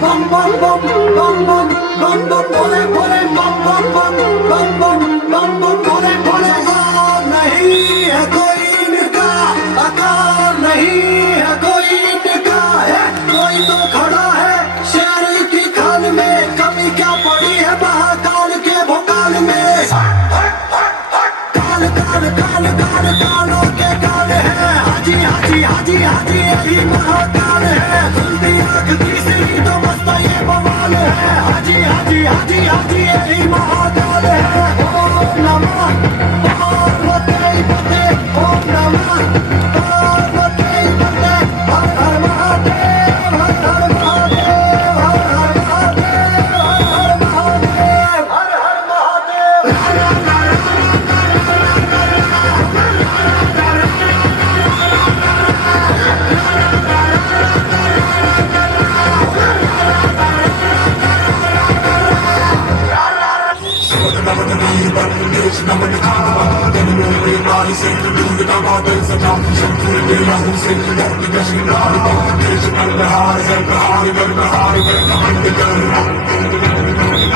bum bum bum bum bum bum bum bole bole bum bum bum bum bum bum bum bole bole नहीं है कोई निकाह आकार नहीं है कोई निकाह है कोई तो खड़ा है शेर की खाल में कमी क्या पड़ी है महाकाल के भोकाल में काल काल काल काल कालों के काल है हाजी हाजी हाजी हाजी यही महाकाल है खुलती आँख तीसरी तो मस्त ये बवाल है हाजी हाजी हाजी हाजी यही महाकाल है ओम नमः पार्वती पते ओम नमः पार्वती पते हर हर महादेव हर हर महादेव हर हर महादेव हर हर महादेव हर हर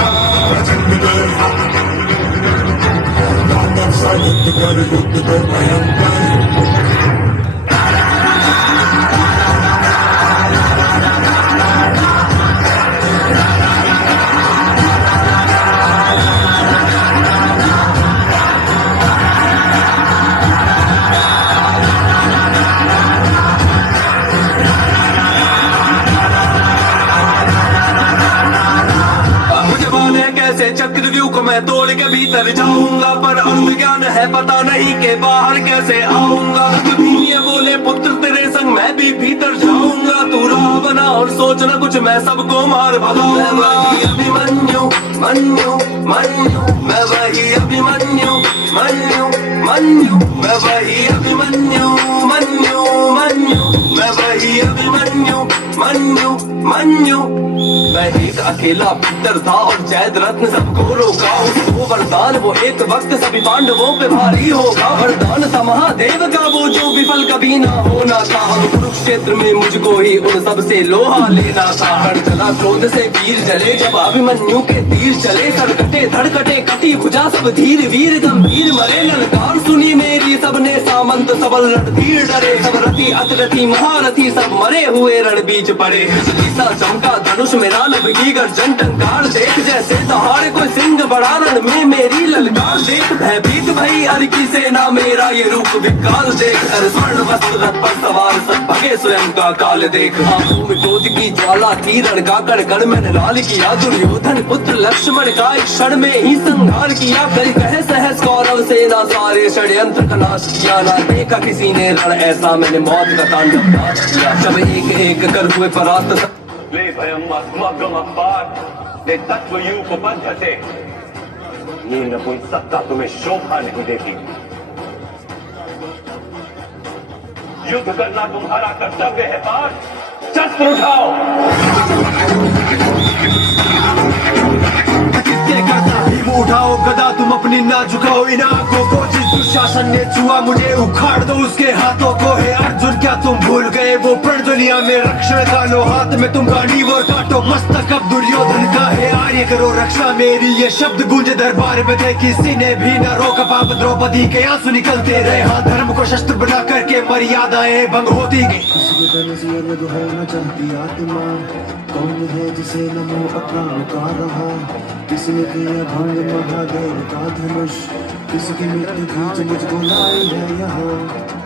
चक्रव्यूह को मैं तोड़ के भीतर जाऊंगा पर अनुज्ञान है पता नहीं के बाहर कैसे आऊंगा धीमे बोले पुत्र तेरे संग मैं भी भीतर जाऊंगा तू राह बना और सोचना कुछ मैं सबको मार भगाऊंगा अभिमन्यु मन्यु मन्यु मैं वही अभिमन्यु मन्यु मन्यु मैं वही अभिमन्यु मन्यु मन्यु मैं वही अभिमन्यु मन्यु मन्यु मैं एक अकेला पुत्र था और जैद रत्न सबको रोका उसको वरदान वो एक वक्त सभी पांडवों पे भारी होगा वरदान था महादेव का वो जो विफल कभी ना होना था हम कुरुक्षेत्र में मुझको ही उन सब से लोहा लेना था रण चला क्रोध से वीर जले जब अभिमन्यु के तीर चले सड़कटे धड़कटे कटी भुजा सब धीर वीर गंभीर मरे ललकार सुनी मेरी सबने सामंत सबल रणधीर डरे सब रथी अतरथी महारथी सब मरे हुए रण बीच पड़े सा चमका धनुष मेरा लबगी गर्जन टंकार देख जैसे दहाड़ कोई सिंह बड़ा रण में मेरी ललकार देख भयभीत भई हर की सेना मेरा ये रूप विकाल देख कर स्वर्ण वस्त्र रथ पर सवार सब भगे स्वयं का काल देख आंखों में क्रोध की ज्वाला थी रण का कण कण मैंने लाल किया दुर्योधन पुत्र लक्ष्मण का एक क्षण में ही संहार किया कर कहे सहस कौरव सेना सारे षड्यंत्र का नाश किया ना देखा किसी ने रण ऐसा मैंने मौत का तांडव नाच किया जब एक एक कर हुए परास्त ले भयम अस्मगम अपार दे तत्व युग को बंधते ये न कोई सत्ता तुम्हें शोभा नहीं देती युद्ध करना तुम्हारा कर्तव्य है पार्थ शस्त्र उठाओ उठाओ गदा तुम अपनी ना झुकाओ इन आंखों को जिस दुशासन ने छुआ मुझे उखाड़ दो उसके हाथों को है अर्जुन क्या तुम भूल गए वो प्रण दुनिया में रक्षण का लो हाथ में तुम गाड़ी वो काटो मस्तक अब दुर्योधन का है आर्य करो रक्षा मेरी ये शब्द गूंजे दरबार में थे किसी ने भी न रोका पाप द्रौपदी के आंसू निकलते रहे हाँ धर्म को शस्त्र बना करके मर्यादाएं भंग होती गई कौन है जिसे नमो अपना रुका रहा किसने किया भंग महादेव का धनुष किसकी मृत्यु खींच मुझको लाई है यहाँ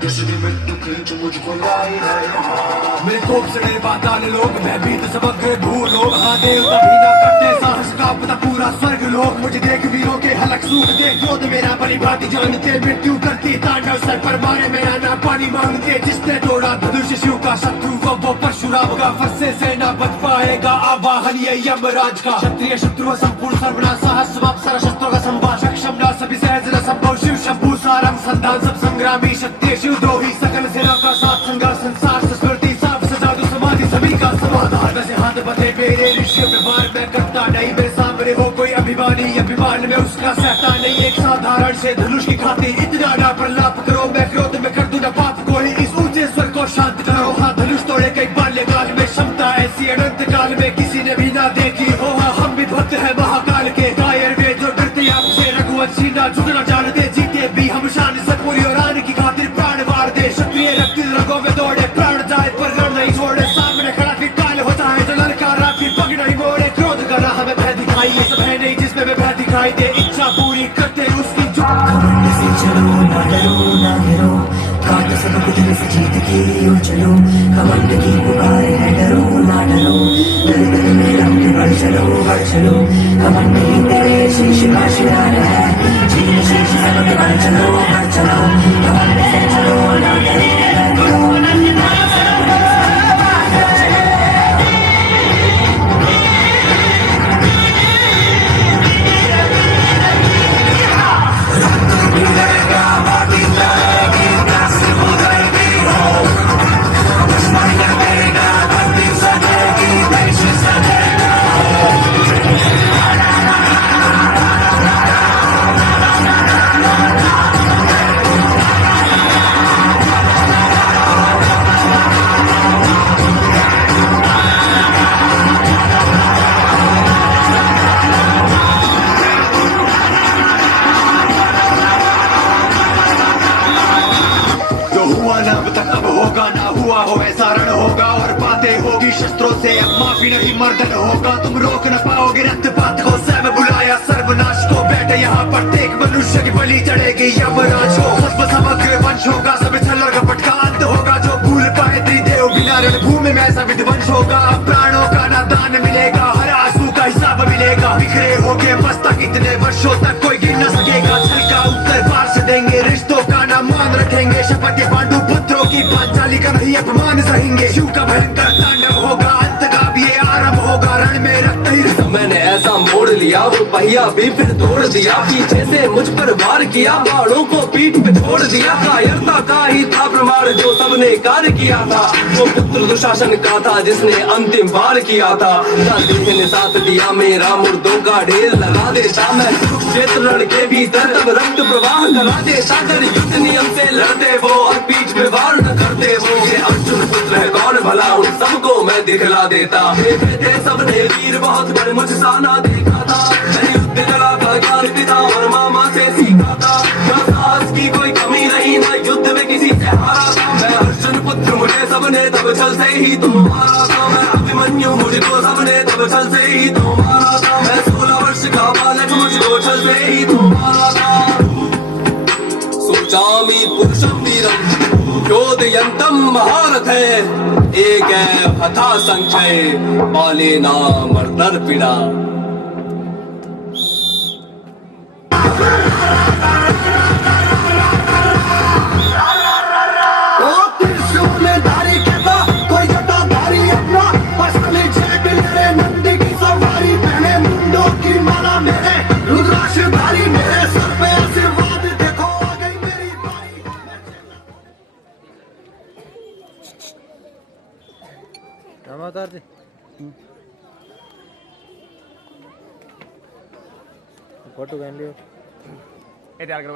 किसकी मृत्यु खींच मुझको लाई है यहाँ मेरे कोप से मेरे पाताल लोग मैं भी तो समग्र भूलोग हाँ देवता भी ना करते साहस का पता पूरा स्वर्ग लोग मुझे देख वीरों के हलक सूख देख क्रोध मेरा बड़ी भांति जानते मृत्यु करती तांडव सर पर मारे मेरा ना पानी मांगते जिसने तोड़ा धनुष शिव का शत्रु वो परशुराम का फंसे से ना बच पाएगा आवाहन ये यमराज का क्षत्रिय शत्रु संपूर्ण सर्वनाश साहस समाप्त सारा शस्त्रों का संवार सक्षम ना सभी सहज न संभव शिव शंभु सारंग संधान सब संग्रामी शक्ति शिव द्रोही सकल सेना का साथ संघर्ष संसार स्मृति साफ सजादु समाधि सभी का समाधान वैसे हाथ बते कोई अभिमानी अभिमान में उसका सहता नहीं, एक साधारण से धनुष की खातिर इतना ना प्रलाप करो, मैं क्रोध में कर दूं ना पाप कोई, इस ऊंचे स्वर को शांत करो। हाँ धनुष तोड़े कई बाल्यकाल में, क्षमता ऐसी अनंत काल में किसी ने भी ना देखी हो। हाँ हम भी भक्त है महाकाल के, कायर वे जो डरते आपसे, रघुवंशी ना झुकना जानते, जीते भी हम शान से पूरी और आने की खातिर प्राण मार दे। क्षत्रिय रक्त रगों में दौड़े, प्राण जाए पर रण नहीं छोड़े, सामने खड़ा फिर काल होता है जो ललकारा फिर पग नहीं मोड़े। क्रोध का ना हमें भय दिखाई, ये सब है नहीं जिसमें मैं भय दिखाई दे, इच्छा पूरी करते उसकी जो। घमंड से चलो ना डरो ना घिरो, काट सबक दिल से जीत के यूं चलो। घमंड की पुकार है डरो ना डरो, दल दल में रंग बढ़ चलो। घमंड ही तेरे शीश का शिकार है, चीन शीश सबक बढ़ चलो। घमंड से चलो ना डरो ना घिरो, हो ऐसा रण होगा और बातें होगी शस्त्रों से, अब माफी नहीं मर्दन होगा, तुम रोक न पाओगे रक्तपात को। सैम बुलाया सर्वनाश को, बैठे यहाँ प्रत्येक मनुष्य की बलि चढ़ेगी यमराज को। भस्म समग्र वंश होगा, सब छल और कपट का अंत होगा, जो भूल पाए त्रिदेव बिना रणभूमि में ऐसा विध्वंस होगा। प्राणों का ना दान मिलेगा, हर आंसू का हिसाब मिलेगा, बिखरे होगे मस्तक इतने वर्षों तक कोई गिर न सकेगा। छल का उत्तर पार से देंगे, रिश्तों का ना मान रखेंगे, शपथ के पांडु पुत्रों की पांचाली का नहीं अपमान सहेंगे। शिव का भयंकर तांडव होगा, अंत का भी ये आरंभ होगा, रण में रक्त ही मैंने ऐसा मोड़ लिया, वो पहिया भी फिर तोड़ दिया, पीछे से मुझ पर वार किया, बाणों को पीठ पे छोड़ दिया। कायरता का ही था प्रमाण जो सबने कार्य किया था, वो पुत्र दुशासन का था जिसने अंतिम वार किया था। देह ने साथ दिया मेरा, मुर्दों का ढेर लगा देता मैं कुरुक्षेत्र रण के भीतर, तब रक्त प्रवाह करा देता। कर युद्ध नियम से लड़ते वो और पीठ पे वार न करते वो, ये अर्जुन पुत्र है कौन भला, उन सबको मैं दिखला देता। थे सबने वीर बहुत पर मुझसा ना देखा था, मैंने युद्ध कला का ज्ञान पिता और मामा से सीखा था। ना साहस की कोई कमी नहीं, ना युद्ध में किसी से हारा था, मैं अर्जुन पुत्र मुझे सबने तब छल से ही तो मारा था। मैं अभिमन्यु मुझको सबने तब छल से ही तो मारा था, मैं 16 वर्ष का बालक मुझको छल से ही तो मारा था। सोचामी पुरुषम वीरम योधयन्तम महारथे, एक हथा संख्ये बालेना मर्दर्पिणा। फोटो कैन लियो ए तैयार करो